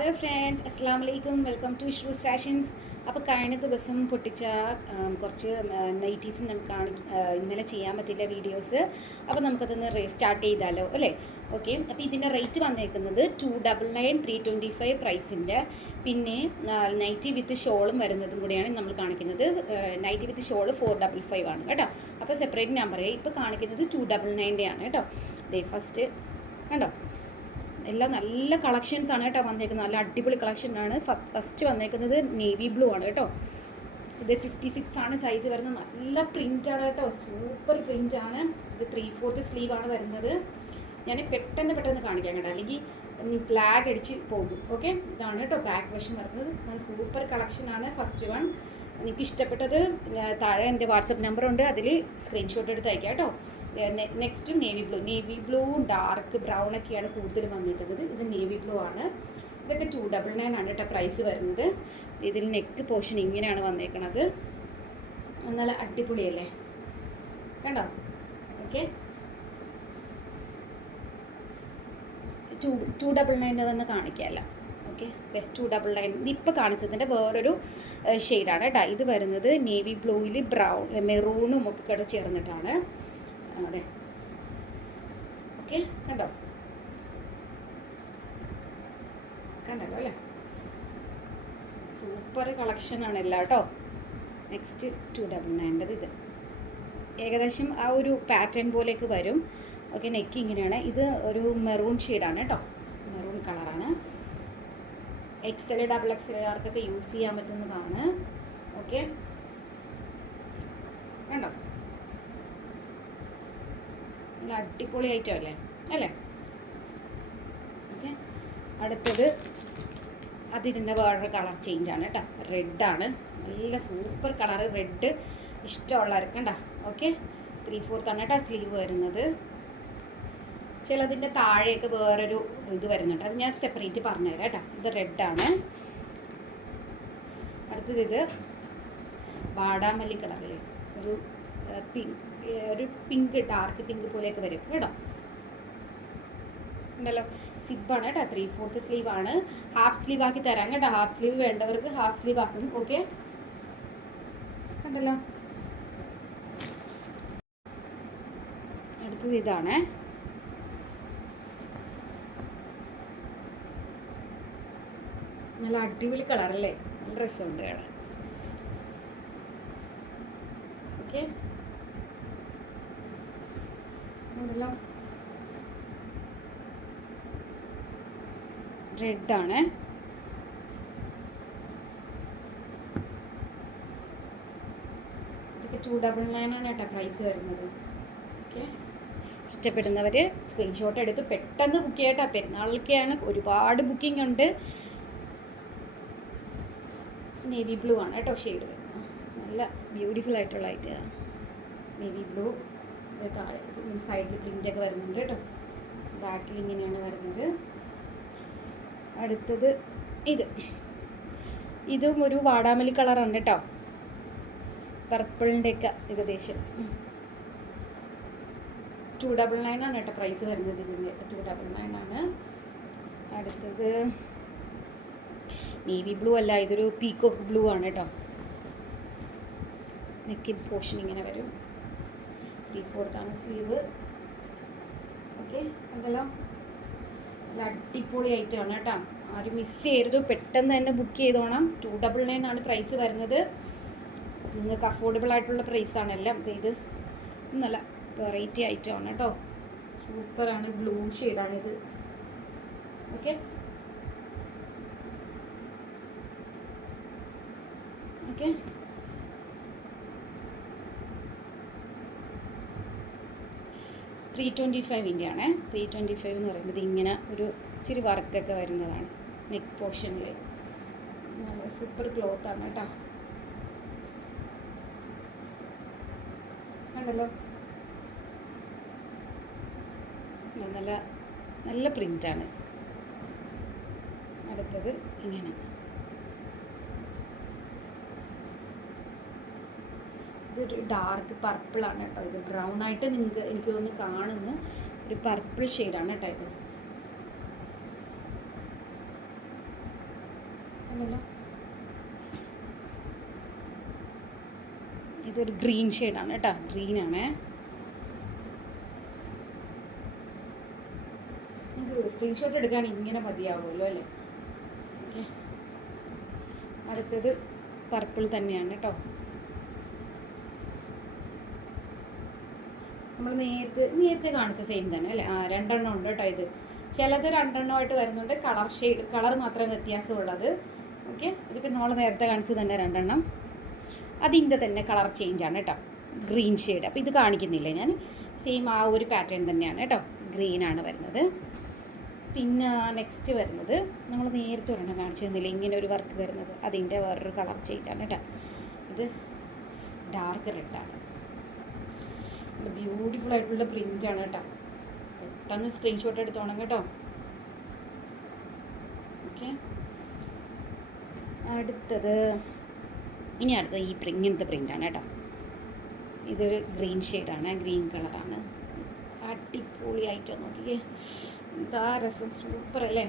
Hello friends അസ്സാം വലൈക്കും welcome to issues fashions അപ്പോൾ കഴിഞ്ഞ ദിവസം പൊട്ടിച്ച കുറച്ച് നൈറ്റീസ് നമുക്ക് ഇന്നലെ ചെയ്യാൻ പറ്റില്ല വീഡിയോസ് അപ്പോൾ നമുക്കതൊന്ന് സ്റ്റാർട്ട് ചെയ്താലോ അല്ലേ? ഓക്കെ അപ്പോൾ ഇതിന്റെ റേറ്റ് വന്നേക്കുന്നത് two double nine three twenty five പ്രൈസിന്റെ പിന്നെ നൈറ്റി വിത്ത് ഷോളും വരുന്നതും കൂടിയാണ് നമ്മൾ കാണിക്കുന്നത്. Nighty with shawl four double five ആണ് കേട്ടോ. അപ്പോൾ സെപ്പറേറ്റ് നമ്പർ ഇപ്പോൾ കാണിക്കുന്നത് ടു ഡബിൾ നയന്റെ ആണ് കേട്ടോ. ദേ ഫസ്റ്റ് കണ്ടോ? എല്ലാം നല്ല കളക്ഷൻസ് ആണ് കേട്ടോ വന്നേക്കുന്നത്. നല്ല അടിപൊളി കളക്ഷൻ ആണ്. ഫസ്റ്റ് വന്നേക്കുന്നത് നേവി ബ്ലൂ ആണ് കേട്ടോ. ഇത് ഫിഫ്റ്റി സിക്സ് ആണ് സൈസ് വരുന്നത്. നല്ല പ്രിന്റ് ആണ് കേട്ടോ. സൂപ്പർ പ്രിന്റ് ആണ്. ഇത് ത്രീ ഫോർത്ത് സ്ലീവ് ആണ് വരുന്നത്. ഞാൻ പെട്ടെന്ന് പെട്ടെന്ന് കാണിക്കാം കേട്ടോ. അല്ലെങ്കിൽ ബ്ലാക്ക് അടിച്ച് പോകും. ഓക്കെ ഇതാണ് കേട്ടോ ബാക്ക് വെഷൻ വരുന്നത്. സൂപ്പർ കളക്ഷനാണ് ഫസ്റ്റ് വൺ നിങ്ങൾക്ക് ഇഷ്ടപ്പെട്ടത് താഴെ എന്റെ വാട്സപ്പ് നമ്പർ ഉണ്ട്. അതിൽ സ്ക്രീൻഷോട്ട് എടുത്ത് അയക്കാം കേട്ടോ. Next navy blue navy blue dark brown ഒക്കെയാണ് കൂടുതലും വന്നിട്ടുള്ളത്. ഇത് നേവി ബ്ലൂ ആണ്. ഇതൊക്കെ ടു ഡബിൾ നയൻ ആണ് കേട്ടോ പ്രൈസ് വരുന്നത്. ഇതിൽ നെക്ക് പോർഷൻ ഇങ്ങനെയാണ് വന്നേക്കണത്. നല്ല അടിപൊളിയല്ലേ? കണ്ടോ? ഓക്കെ ടു ടു ഡബിൾ നയന്റെ തന്നെ കാണിക്കാമല്ലോ ഓക്കെ ടു ഡബിൾ നയൻ ഇതിപ്പോൾ കാണിച്ചതിന്റെ വേറൊരു ഷെയ്ഡാണ് കേട്ടോ ഇത് വരുന്നത് നേവി ബ്ലൂയിൽ ബ്രൗൺ മെറൂണും ഒക്കെ കൂടെ ചേർന്നിട്ടാണ്. അതെ ഓക്കെ കണ്ടോ? കണ്ടല്ലോ അല്ലേ? സൂപ്പർ കളക്ഷനാണ് എല്ലാം കേട്ടോ. നെക്സ്റ്റ് ടു ഡബിൾ നയന്റെത് ഇത്. ഏകദേശം ആ ഒരു പാറ്റേൺ പോലേക്ക് വരും. ഓക്കെ നെക്ക് ഇങ്ങനെയാണ്. ഇത് ഒരു മെറൂൺ ഷെയ്ഡാണ് കേട്ടോ. മെറൂൺ കളറാണ് എക്സൽ ഡബിൾ എക്സൽ ആർക്കൊക്കെ യൂസ് ചെയ്യാൻ പറ്റുന്നതാണ്. ഓക്കെ കണ്ടോ നല്ല അടിപൊളി ഐറ്റം അല്ലേ? അല്ലേ? ഓക്കെ അടുത്തത് അതിന്റെ വേറൊരു കളർ ചേഞ്ച് ആണ് കേട്ടോ. റെഡാണ് നല്ല സൂപ്പർ കളർ റെഡ് ഇഷ്ടമുള്ളവർ കണ്ടോ. ഓക്കെ ത്രീ ഫോർത്ത് ആണ് കേട്ടോ സ്ലീവ് വരുന്നത്. ചിലതിന്റെ താഴെയൊക്കെ വേറൊരു ഇത് വരുന്നുണ്ട്. അത് ഞാൻ സെപ്പറേറ്റ് പറഞ്ഞുതരാം കേട്ടോ. ഇത് റെഡാണ് അടുത്തത് ഇത് വാടാമല്ലി കളറിൽ ഒരു പിങ്ക് ഒരു പിങ്ക് ഡാർക്ക് പിങ്ക് പോലെയൊക്കെ വരും കേട്ടോ. ഉണ്ടല്ലോ. സിബാണ് കേട്ടോ ത്രീ ഫോർത്ത് സ്ലീവ് ആണ്. ഹാഫ് സ്ലീവ് ആക്കി തരാം കേട്ടോ. ഹാഫ് സ്ലീവ് വേണ്ടവർക്ക് ഹാഫ് സ്ലീവ് ആക്കും. ഓക്കെ കണ്ടല്ലോ അടുത്തത് ഇതാണേ. നല്ല അടിപൊളി കളറല്ലേ? നല്ല രസമുണ്ട് കാണാൻ ഓക്കെ അതെല്ലാം റെഡാണ്. ഇതൊക്കെ ടു ഡബിൾ നയൻ ആണ് കേട്ടോ പ്രൈസ് വരുന്നത്. ഓക്കെ ഇഷ്ടപ്പെടുന്നവർ സ്ക്രീൻഷോട്ട് എടുത്ത് പെട്ടെന്ന് ബുക്ക് ചെയ്യട്ടോ. പെരുന്നാളിലേക്കാണ് ഒരുപാട് ബുക്കിംഗ് ഉണ്ട്. നേവി ബ്ലൂ ആണ് കേട്ടോ ഷെയ്ഡ് വരുന്നത്. നല്ല ബ്യൂട്ടിഫുൾ ആയിട്ടുള്ള ഐറ്റമാണ് നേവി ബ്ലൂ താഴെ സൈഡിൽ പ്രിന്റൊക്കെ വരുന്നുണ്ട് കേട്ടോ. ബാക്കിൽ ഇങ്ങനെയാണ് വരുന്നത്. അടുത്തത് ഇത്. ഇതും ഒരു വാടാമല്ലി കളറാണ് കേട്ടോ. പർപ്പിളിന്റെയൊക്കെ ഏകദേശം. ടു ഡബിൾ നയൻ ആണ് കേട്ടോ പ്രൈസ് വരുന്നത് ഇതിന്റെ. ടു ഡബിൾ നയൻ ആണ്. അടുത്തത് നേവി ബ്ലൂ അല്ല ഇതൊരു പീക്കോക്ക് ബ്ലൂ ആണ് കേട്ടോ. നെക്കിൻ പോർഷൻ ഇങ്ങനെ വരും. ത്രീ ഫോർത്താണ് സ്ലീവ് ഓക്കെ ഉണ്ടല്ലോ നല്ല അടിപൊളി ഐറ്റമാണ് കേട്ടോ. ആരും മിസ് ചെയ്യരുത്. പെട്ടെന്ന് തന്നെ ബുക്ക് ചെയ്തോണം. ടു ഡബിൾ നയൻ ആണ് പ്രൈസ് വരുന്നത്. നിങ്ങൾക്ക് അഫോർഡബിൾ ആയിട്ടുള്ള പ്രൈസാണ് എല്ലാം. ഇത് നല്ല വെറൈറ്റി ഐറ്റമാണ് കേട്ടോ. സൂപ്പറാണ് ബ്ലൂ ഷെയ്ഡാണിത് ഓക്കെ ഓക്കെ ത്രീ ട്വന്റി ഫൈവിന്റെ ആണ് ത്രീ ട്വന്റി ഫൈവ് എന്ന് പറയുമ്പോൾ ഇങ്ങനെ ഒരു ഇച്ചിരി വർക്കൊക്കെ വരുന്നതാണ്. നെക്ക് പോർഷനിൽ നല്ല സൂപ്പർ ക്ലോത്ത് ആണ് കേട്ടോ. കണ്ടല്ലോ? നല്ല നല്ല പ്രിന്റാണ് അടുത്തത് ഇങ്ങനെ. ഇതൊരു ഡാർക്ക് പർപ്പിൾ ആണ് കേട്ടോ ഇത്. ബ്രൗൺ ആയിട്ട് നിങ്ങൾക്ക് എനിക്ക് തോന്നുന്നു കാണുന്ന ഒരു പർപ്പിൾ ഷെയ്ഡാണ് കേട്ടോ ഇത്. ഇതൊരു ഗ്രീൻ ഷെയ്ഡാണ് കേട്ടോ. ഗ്രീനാണേ നിങ്ങൾക്ക് സ്ക്രീൻഷോട്ട് എടുക്കാൻ ഇങ്ങനെ മതിയാവുമല്ലോ അല്ലേ? ഓക്കെ അടുത്തത് പർപ്പിൾ തന്നെയാണ് കേട്ടോ. നമ്മൾ നേരത്തെ നേരത്തെ കാണിച്ച സെയിം തന്നെ അല്ലേ? ആ രണ്ടെണ്ണം ഉണ്ട് കേട്ടോ ഇത്. ചിലത് രണ്ടെണ്ണമായിട്ട് വരുന്നുണ്ട്. കളർ ഷെയ്ഡ് കളർ മാത്രം വ്യത്യാസമുള്ളത്. ഓക്കെ? ഇതിപ്പോൾ നമ്മൾ നേരത്തെ കാണിച്ചത് തന്നെ രണ്ടെണ്ണം. അതിന്റെ തന്നെ കളർ ചേഞ്ച് ആണ് കേട്ടോ. ഗ്രീൻ ഷെയ്ഡ് അപ്പോൾ ഇത് കാണിക്കുന്നില്ല ഞാൻ സെയിം ആ ഒരു പാറ്റേൺ തന്നെയാണ് കേട്ടോ. ഗ്രീൻ ആണ് വരുന്നത്. പിന്നെ നെക്സ്റ്റ് വരുന്നത് നമ്മൾ നേരത്തെ ഒരെണ്ണം കാണിച്ചു തന്നില്ല ഇങ്ങനെ ഒരു വർക്ക് വരുന്നത്. അതിന്റെ വേറൊരു കളർ ചേഞ്ച് ആണ് കേട്ടോ. ഇത് ഡാർക്ക് റെഡാണ് ബ്യൂട്ടിഫുൾ ആയിട്ടുള്ള പ്രിന്റ് ആണ് കേട്ടോ. പെട്ടെന്ന് സ്ക്രീൻഷോട്ട് എടുത്തോണം കേട്ടോ. ഓക്കെ അടുത്തത്. ഇനി അടുത്തത് ഈ ഇങ്ങനത്തെ പ്രിന്റാണ് കേട്ടോ. ഇതൊരു ഗ്രീൻ ഷെയ്ഡാണ് ഗ്രീൻ കളറാണ് അടിപൊളിയായിട്ട് നോക്കിയേ എന്താ രസം സൂപ്പർ അല്ലേ?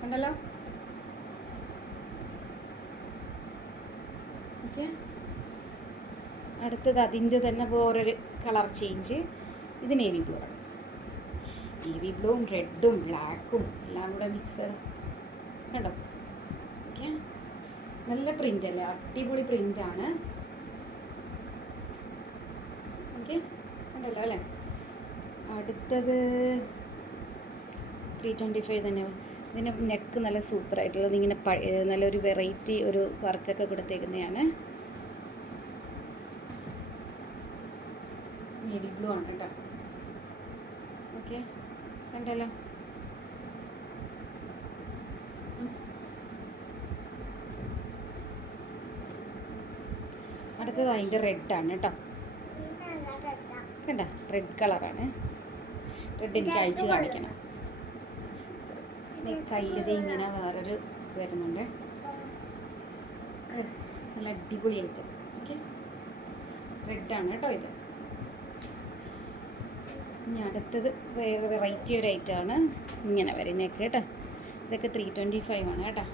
കണ്ടല്ലോ? ഓക്കെ അടുത്തത് അതിന്റെ തന്നെ വേറൊരു കളർ ചേഞ്ച്. ഇത് നേവി ബ്ലൂ ആണ്. നേവി ബ്ലൂവും റെഡും ബ്ലാക്കും എല്ലാം കൂടെ മിക്സ് കണ്ടോ? ഓക്കെ നല്ല പ്രിന്റ് അല്ലേ? അടിപൊളി പ്രിന്റാണ് ഓക്കെ കണ്ടല്ലോ അല്ലേ? അടുത്തത് ത്രീ ട്വന്റി ഫൈവ് തന്നെ. ഇതിന്റെ നെക്ക് നല്ല സൂപ്പറായിട്ടുള്ളത് ഇങ്ങനെ പഴയ നല്ലൊരു വെറൈറ്റി ഒരു വർക്കൊക്കെ കൊടുത്തേക്കുന്നതാണ്. നേവി ബ്ലൂ ആണ് കേട്ടോ. ഓക്കെ കണ്ടല്ലോ. അടുത്തത് അതിന്റെ റെഡാണ് കേട്ടോ. കണ്ട? റെഡ് കളറാണ് റെഡ് എനിക്ക് അയച്ചു കാണിക്കണം. കയ്യിലത് ഇങ്ങനെ വേറൊരു വരുന്നുണ്ട്. നല്ല അടിപൊളി ഐറ്റം ഓക്കെ റെഡാണ് കേട്ടോ ഇത്. ഇനി അടുത്തത് വേറെ വെറൈറ്റി ഒരു ഐറ്റമാണ് ഇങ്ങനെ വരുന്നേക്ക് കേട്ടോ. ഇതൊക്കെ ത്രീ ട്വന്റി ഫൈവ് ആണ് കേട്ടോ.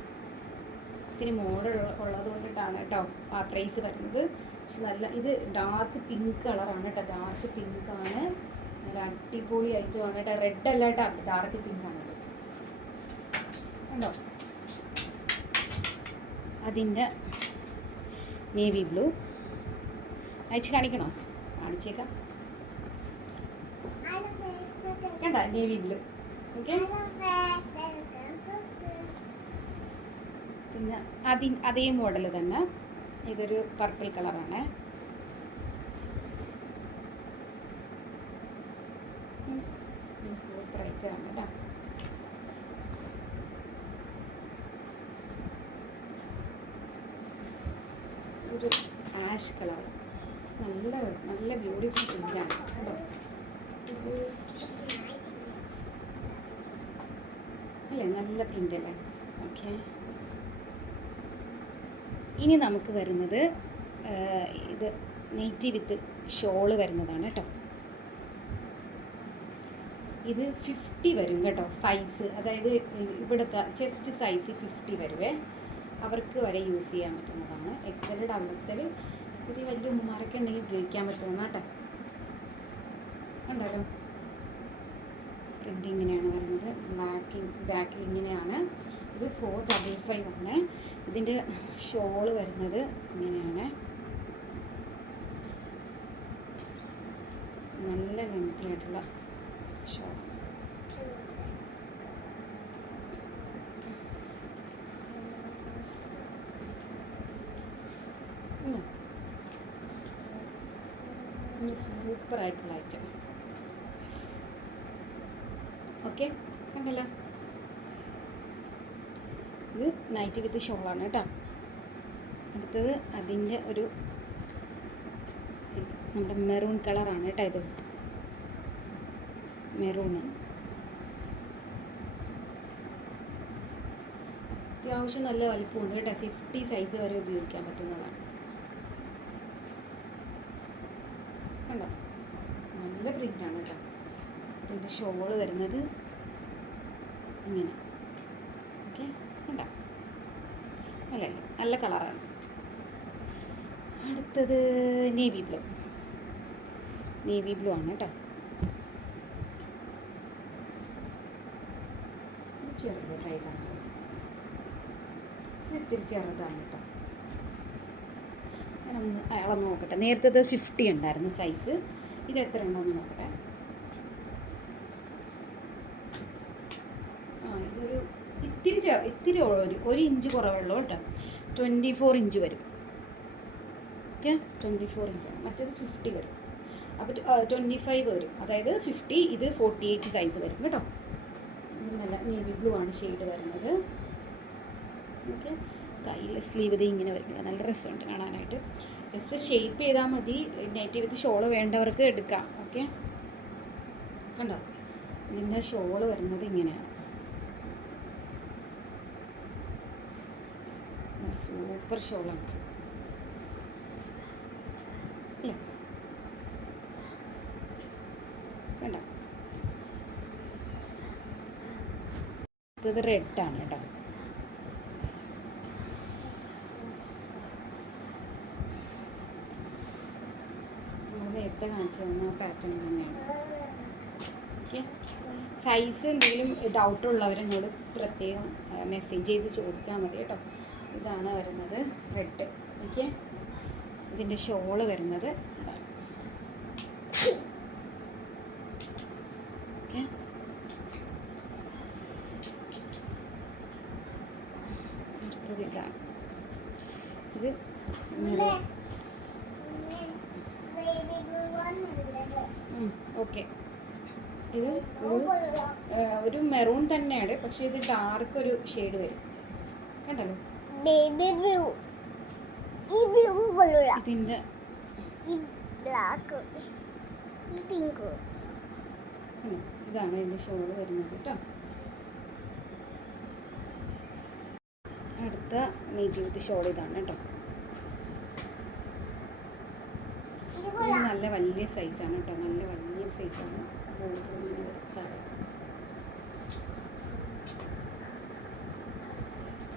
ഇത്തിരി മോഡൽ ഉള്ളത് കൊണ്ടിട്ടാണ് കേട്ടോ ആ പ്രൈസ് വരുന്നത്. പക്ഷെ നല്ല ഇത് ഡാർക്ക് പിങ്ക് കളറാണ് കേട്ടോ. ഡാർക്ക് പിങ്ക് ആണ്. നല്ല അടിപൊളി ഐറ്റമാണ് കേട്ടോ. റെഡ് അല്ല കേട്ടോ. ഡാർക്ക് പിങ്ക് ആണ്. കേട്ടോ അതിന്റെ നേവി ബ്ലൂ അയച്ച് കാണിക്കണോ? കാണിച്ചേക്കാം. കണ്ട നേവി ബ്ലൂ ഓക്കെ. പിന്നെ അതി അതേ മോഡൽ തന്നെ. ഇതൊരു പർപ്പിൾ കളറാണ് സൂപ്പർ ഐറ്റമാണ് കേട്ടോ. ഒരു ആഷ് കളർ നല്ല നല്ല ബ്യൂട്ടിഫുൾ പ്രിന്റാണ് കേട്ടോ. അല്ലേ? നല്ല പ്രിന്റ് അല്ലേ? ഓക്കെ ഇനി നമുക്ക് വരുന്നത് ഇത് നെയ്റ്റി വിത്ത് ഷോൾ വരുന്നതാണ് കേട്ടോ ഇത് ഫിഫ്റ്റി വരും കേട്ടോ സൈസ് അതായത് ഇവിടുത്തെ ചെസ്റ്റ് സൈസ് ഫിഫ്റ്റി വരുവേ. അവർക്ക് വരെ യൂസ് ചെയ്യാൻ പറ്റുന്നതാണ്. എക്സൽ ഡബിൾ എക്സൽ ഒരു വലിയ ഉമ്മമാരൊക്കെ ഉണ്ടെങ്കിൽ ഉപയോഗിക്കാൻ പറ്റുന്ന കേട്ടോ കണ്ടല്ലോ പ്രിന്റ് ഇങ്ങനെയാണ് വരുന്നത്. ബാക്കി ബാക്കിൽ ഇങ്ങനെയാണ്. ഇത് ഫോർ ഡബിൾ ഫൈവ് ആണ്. ഇതിന്റെ ഷോൾ വരുന്നത് ഇങ്ങനെയാണ്. നല്ല ലെങ്തി ആയിട്ടുള്ള ഷോൾ സൂപ്പറായിട്ടുള്ള ഐറ്റം ഓക്കെ കണ്ടല്ല. ഇത് നൈറ്റ് വിത്ത് ഷോളാണ് കേട്ടോ. അടുത്തത് അതിന്റെ ഒരു നമ്മുടെ മെറൂൺ കളറാണ് കേട്ടോ ഇത്. മെറൂണ് അത്യാവശ്യം നല്ല വലിപ്പമുണ്ട് കേട്ടോ. ഫിഫ്റ്റി സൈസ് വരെ ഉപയോഗിക്കാൻ പറ്റുന്നതാണ്. കണ്ടോ? നല്ല പ്രിന്റാണ് കേട്ടോ. ഇതിന്റെ ഷോൾ വരുന്നത് ഇങ്ങനെ. ഓക്കെ കണ്ടോ? അല്ല? നല്ല കളറാണ്. അടുത്തത് നേവി ബ്ലൂ നേവി ബ്ലൂ ആണ് കേട്ടോ. ചെറിയ സൈസാണ് ഇത്തിരി ചെറുതാണ് കേട്ടോ. അളന്ന് നോക്കട്ടെ. നേരത്തെ ഫിഫ്റ്റി ഉണ്ടായിരുന്നു സൈസ് ഇത് എത്ര ഉണ്ടെന്ന് നോക്കട്ടെ ആ ഇതൊരു ഇത്തിരി ചെ ഇത്തിരി ഒരു ഒരു ഇഞ്ച് കുറവുള്ളൂ കേട്ടോ. ട്വന്റി ഫോർ ഇഞ്ച് വരും. ഓക്കെ ട്വന്റി ഫോർ ഇഞ്ചാണ് മറ്റേത് ഫിഫ്റ്റി വരും. അപ്പോൾ ട്വന്റി ഫൈവ് വരും. അതായത് ഫിഫ്റ്റി ഇത് ഫോർട്ടി എയ്റ്റ് സൈസ് വരും കേട്ടോ. നല്ല നേവി ബ്ലൂ ആണ് ഷെയ്ഡ് വരുന്നത്. ഓക്കെ കയ്യിൽ സ്ലീവ് ഇത് ഇങ്ങനെ വരും. നല്ല രസമുണ്ട് കാണാനായിട്ട്. ജസ്റ്റ് ഷേപ്പ് ചെയ്താൽ മതി. നൈറ്റ് വിത്ത് ഷോൾ വേണ്ടവർക്ക് എടുക്കാം. ഓക്കെ കണ്ടോ? ഇതിന്റെ ഷോൾ വരുന്നത് ഇങ്ങനെയാണ്. സൂപ്പർ ഷോളാണ്. അല്ലേ? കണ്ടോ? റെഡാണ് കേട്ടോ. നേരത്തെ കാണിച്ചു തന്ന പാറ്റേൺ തന്നെയാണ്. സൈസ് എന്തെങ്കിലും ഡൗട്ട് ഉള്ളവരെന്നോട് പ്രത്യേകം മെസ്സേജ് ചെയ്ത് ചോദിച്ചാൽ മതി കേട്ടോ. ഇതാണ് വരുന്നത് റെഡ് ഓക്കെ ഇതിന്റെ ഷോൾ വരുന്നത് ഇതാണ് ഓക്കെ അടുത്തത് ഇതാണ്. ഇത് ഓക്കെ ഇത് ഒരു മെറൂൺ തന്നെയാണ് പക്ഷെ ഇത് ഡാർക്ക് ഒരു ഷെയ്ഡ് വരും. ബേബി ബ്ലൂ ഈ ബ്ലൂ കൊള്ളൂല ഇതിന്റെ ഈ ബ്ലാക്ക് ഈ പിങ്ക് ഇതാണ് ഇതിന്റെ ഷോൾ വരുന്നത് കേട്ടോ. അടുത്ത മീറ്റ് വിത്ത് ഷോൾ ഇതാണ് കേട്ടോ. നല്ല വലിയ സൈസാണ് കേട്ടോ. നല്ല വലിയ സൈസാണ്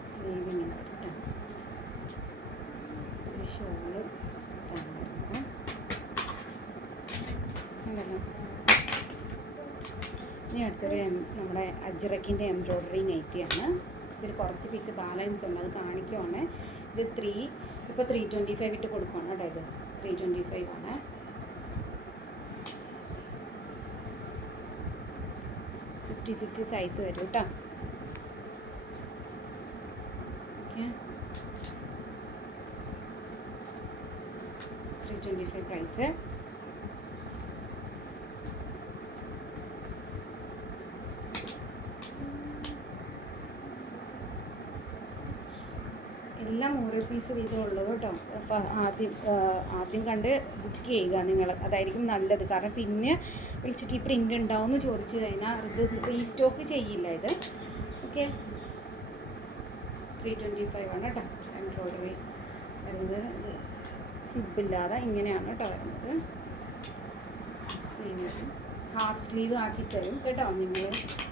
സ്ലീവ് ഇങ്ങനെ വരും കേട്ടോ ഇത് ഷോൾ ഇനി അടുത്തൊരു നമ്മുടെ അജ്രക്കിന്റെ എംബ്രോയ്ഡറി നൈറ്റിയാണ് ഇതിൽ കുറച്ച് പീസ് ബാലൻസ് ഉണ്ട്. അത് കാണിക്കുവാണ്. ഇത് ത്രീ ഇപ്പോൾ ത്രീ ട്വന്റി ഫൈവ് ഇട്ട് കൊടുക്കുവാണ് കേട്ടോ ഇത്. ത്രീ ട്വന്റി ഫൈവ് ആണ്. ഫിഫ്റ്റി സിക്സ് സൈസ് വരും കേട്ടോ ഓക്കെ ത്രീ ഫ്രണ്ട്സ് എല്ലാം ഓരോ പീസ് വീതം ഉള്ളത് കേട്ടോ. ആദ്യം ആദ്യം കണ്ട് ബുക്ക് ചെയ്യുക നിങ്ങൾ. അതായിരിക്കും നല്ലത്. കാരണം പിന്നെ വിളിച്ചിട്ട് ഈ പ്രിന്റ് ഉണ്ടാവും എന്ന് ചോദിച്ചു കഴിഞ്ഞാൽ ഇത് റീസ്റ്റോക്ക് ചെയ്യില്ല ഇത്. ഓക്കെ ത്രീ ട്വന്റി ഫൈവ് ആണ് കേട്ടോ. എംബ്രോയ്ഡറി വരുന്നത് സിബില്ലാതെ ഇങ്ങനെയാണ് കേട്ടോ വരുന്നത്. ഹാഫ് സ്ലീവ് ആക്കി തരും കേട്ടോ. നിങ്ങൾ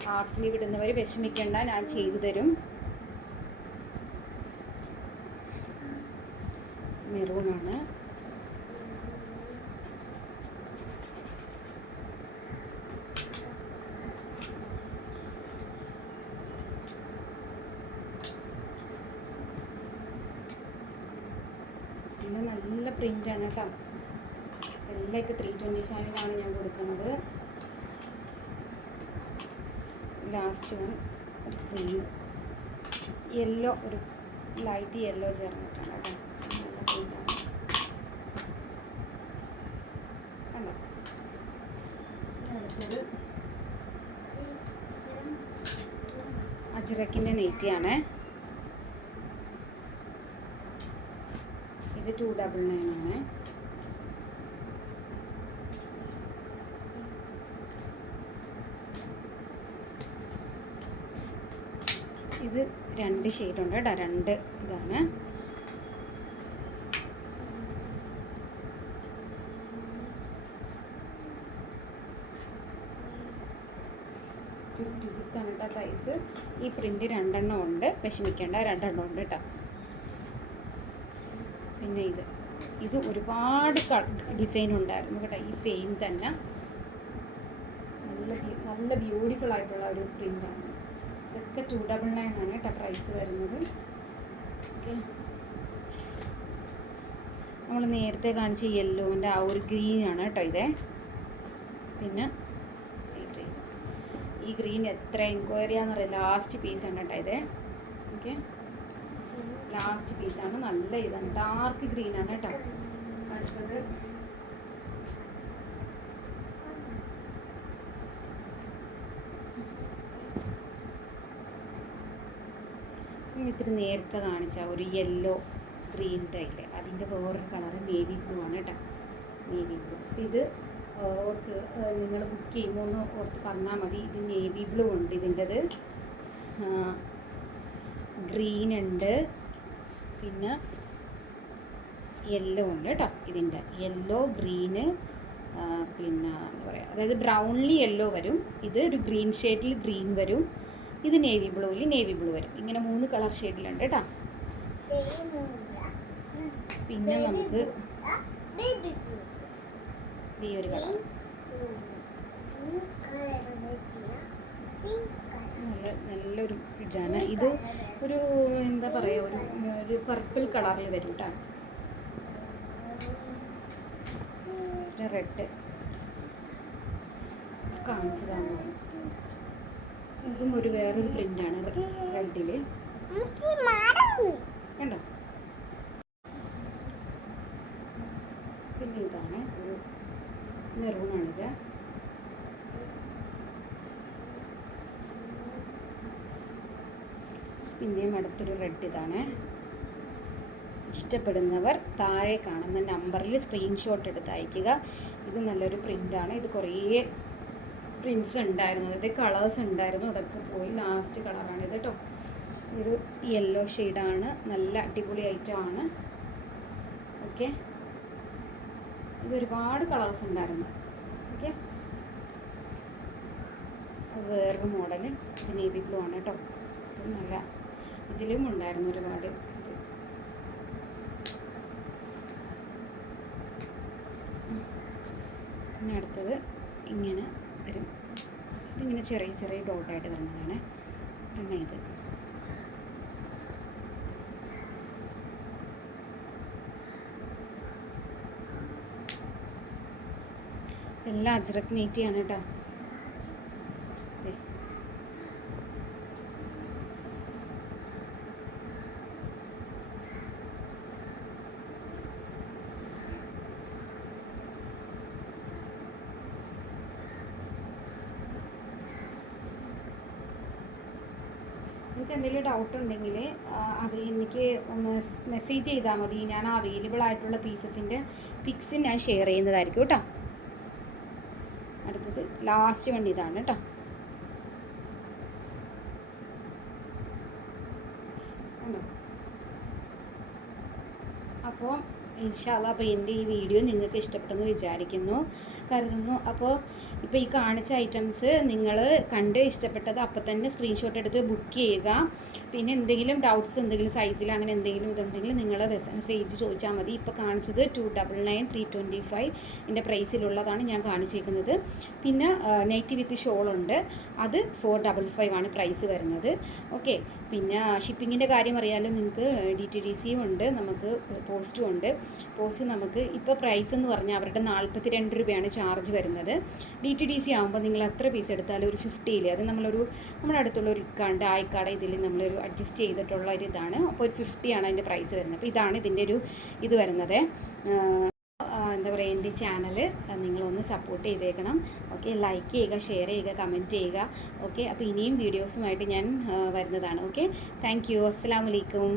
ഹാഫ് സ്ലീവ് ഇടുന്നവർ വിഷമിക്കേണ്ട ഞാൻ ചെയ്തു തരും. മെറൂണാണ് ഇത് നല്ല പ്രിന്റാണ് കേട്ടോ എല്ലാം ഇപ്പോൾ ത്രീ ട്വന്റി ഫൈവിലാണ് ഞാൻ കൊടുക്കുന്നത് ലാസ്റ്റ് ഒരു ക്രീം യെല്ലോ ഒരു ലൈറ്റ് യെല്ലോ ചേർന്നിട്ടുണ്ട് കേട്ടോ നല്ല പ്രിന്റാണ് അജ്രക്കിന്റെ നെയ്റ്റിയാണ് ഇത് ടു ഡബിൾ നയൻ ആണ്. ഇത് രണ്ട് ഷെയ്ഡ് ഉണ്ട് കേട്ടോ രണ്ട് ഇതാണ്. ഫിഫ്റ്റി സിക്സ് ആണ് കേട്ടോ സൈസ് ഈ പ്രിന്റ് രണ്ടെണ്ണം ഉണ്ട്. വിഷമിക്കേണ്ട രണ്ടെണ്ണം ഉണ്ട് കേട്ടോ പിന്നെ ഇത്. ഇത് ഒരുപാട് ഡിസൈൻ ഉണ്ടായിരുന്നു കേട്ടോ. ഈ സെയിം തന്നെ. നല്ല നല്ല ബ്യൂട്ടിഫുൾ ആയിട്ടുള്ള ഒരു പ്രിന്റാണ് ഇതൊക്കെ ടു ഡബിൾ നയൻ ആണ് കേട്ടോ പ്രൈസ് വരുന്നത്. ഓക്കെ നമ്മൾ നേരത്തെ കാണിച്ച യെല്ലോന്റെ ആ ഒരു ഗ്രീൻ ആണ് കേട്ടോ ഇതേ. പിന്നെ ഈ ഗ്രീൻ എത്ര എൻക്വയറി ആണെന്നറിയാം ലാസ്റ്റ് പീസാണ് കേട്ടോ ഇതേ. ഓക്കെ ലാസ്റ്റ് പീസാണ് നല്ല ഇതാണ് ഡാർക്ക് ഗ്രീൻ ആണ് കേട്ടോ. അടുത്തത്. ഇത്തിരി നേരത്തെ കാണിച്ച ഒരു യെല്ലോ ഗ്രീൻ ടൈൽ അതിന്റെ വേറൊരു കളർ നേവി ബ്ലൂ ആണ് കേട്ടോ. നേവി ബ്ലൂ ഇത് ഓർക്ക് നിങ്ങൾ ബുക്ക് ചെയ്യുമ്പോൾ ഒന്ന് ഓർത്ത് പറഞ്ഞാൽ മതി. ഇത് നേവി ബ്ലൂ ഉണ്ട് ഇതിന്റെത് ഗ്രീൻ ഉണ്ട്. പിന്നെ യെല്ലോ ഉണ്ട് കേട്ടോ ഇതിന്റെ. യെല്ലോ ഗ്രീന് പിന്നെ എന്താ പറയുക അതായത് ബ്രൗൺലി യെല്ലോ വരും. ഇത് ഒരു ഗ്രീൻ ഷെയ്ഡിൽ ഗ്രീൻ വരും. ഇത് നേവി ബ്ലൂവിൽ നേവി ബ്ലൂ വരും. ഇങ്ങനെ മൂന്ന് കളർ ഷെയ്ഡിലുണ്ട് കേട്ടോ. പിന്നെ നമുക്ക് ഈ ഒരു കളർ നല്ല നല്ലൊരു ഇതാണ്. ഇത് ഒരു എന്താ പറയുക ഒരു ഒരു പർപ്പിൾ കളറിൽ വരും കേട്ടോ റെഡ് കാണിച്ചതാണ് ഇതും ഒരു വേറൊരു പ്രിന്റാണ് റെഡിൽ കണ്ടോ? പിന്നെ ഇതാണ് ഒരു മെറൂണാണിത് അടുത്തൊരു റെഡ് ഇതാണ്. ഇഷ്ടപ്പെടുന്നവർ താഴെ കാണുന്ന നമ്പറിൽ സ്ക്രീൻഷോട്ട് എടുത്ത് അയക്കുക ഇത് നല്ലൊരു പ്രിന്റാണ് ഇത് കുറേ പ്രിൻസ് ഉണ്ടായിരുന്നു. അതായത് കളേഴ്സ് ഉണ്ടായിരുന്നു. അതൊക്കെ പോയി ലാസ്റ്റ് കളറാണ് ഇത് കേട്ടോ ഇതൊരു യെല്ലോ ഷെയ്ഡാണ് നല്ല അടിപൊളി ഐറ്റമാണ് ഓക്കെ ഇത് ഒരുപാട് കളേഴ്സ് ഉണ്ടായിരുന്നു. ഓക്കെ വേറൊരു മോഡൽ നേവി ബ്ലൂ ആണ് കേട്ടോ നല്ല ഇതിലും ഉണ്ടായിരുന്നു ഒരുപാട്. പിന്നെ അടുത്തത് ഇങ്ങനെ വരും ഇതിങ്ങനെ ചെറിയ ചെറിയ ഡോട്ടായിട്ട് വരുന്നതാണ്. പിന്നെ ഇത്. എല്ലാം അജ്രക് നീറ്റിയാണ് കേട്ടോ ദേ. നിങ്ങൾക്ക് ഉണ്ടെങ്കിൽ അത് എനിക്ക് ഒന്ന് മെസ്സേജ് ചെയ്താൽ മതി. ഞാൻ അവൈലബിൾ ആയിട്ടുള്ള പീസസിന്റെ പിക്സ് ഞാൻ ഷെയർ ചെയ്യുന്നതായിരിക്കും കേട്ടോ. അടുത്തത് ലാസ്റ്റ് വണ്ടി ഇതാണ് കേട്ടോ. അപ്പോൾ ഇൻഷാല്ല അപ്പോൾ എന്റെ ഈ വീഡിയോ നിങ്ങൾക്ക് ഇഷ്ടപ്പെട്ടെന്ന് വിചാരിക്കുന്നു കരുതുന്നു. അപ്പോൾ ഇപ്പോൾ ഈ കാണിച്ച ഐറ്റംസ് നിങ്ങൾ കണ്ട് ഇഷ്ടപ്പെട്ടത് അപ്പോൾ തന്നെ സ്ക്രീൻഷോട്ട് എടുത്ത് ബുക്ക് ചെയ്യുക. പിന്നെ എന്തെങ്കിലും ഡൗട്ട്സ് എന്തെങ്കിലും സൈസിൽ അങ്ങനെ എന്തെങ്കിലും ഇതുണ്ടെങ്കിൽ നിങ്ങൾ മെസ്സേജ് ചോദിച്ചാൽ മതി. ഇപ്പോൾ കാണിച്ചത് two double nine three twenty five എന്റെ പ്രൈസിലുള്ളതാണ് ഞാൻ കാണിച്ചേക്കുന്നത്. പിന്നെ നൈറ്റ് വിത്ത് ഷോളുണ്ട് അത് ഫോർ ഡബിൾ ഫൈവ് ആണ് പ്രൈസ് വരുന്നത്. ഓക്കെ പിന്നെ ഷിപ്പിങ്ങിന്റെ കാര്യം അറിയാമല്ലോ നിങ്ങൾക്ക് ഡി ടി ഡി സിയും ഉണ്ട് നമുക്ക് പോസ്റ്റും ഉണ്ട്. പോസ്റ്റ് നമുക്ക് ഇപ്പോൾ പ്രൈസ് എന്ന് പറഞ്ഞാൽ അവരുടെ നാൽപ്പത്തി രണ്ട് രൂപയാണ് ചാർജ് വരുന്നത്. ഡി ടി ഡി സി ആകുമ്പോൾ നിങ്ങൾ എത്ര പീസ് എടുത്താലും ഒരു ഫിഫ്റ്റിയിൽ അത് നമ്മളൊരു നമ്മുടെ അടുത്തുള്ള ഒരു ഇക്കാണ്ട് ആയിക്കാട് ഇതിൽ നമ്മളൊരു അഡ്ജസ്റ്റ് ചെയ്തിട്ടുള്ള ഒരു ഇതാണ്. അപ്പോൾ ഒരു ഫിഫ്റ്റിയാണ് അതിന്റെ പ്രൈസ് വരുന്നത്. അപ്പോൾ ഇതാണ് ഇതിന്റെ ഒരു ഇത് വരുന്നത്. എന്താ പറയുക എന്റെ ചാനൽ നിങ്ങളൊന്ന് സപ്പോർട്ട് ചെയ്തേക്കണം. ഓക്കെ ലൈക്ക് ചെയ്യുക ഷെയർ ചെയ്യുക കമന്റ് ചെയ്യുക. ഓക്കെ അപ്പോൾ ഇനിയും വീഡിയോസുമായിട്ട് ഞാൻ വരുന്നതാണ്. ഓക്കെ താങ്ക് യു അസ്സാം വലൈക്കും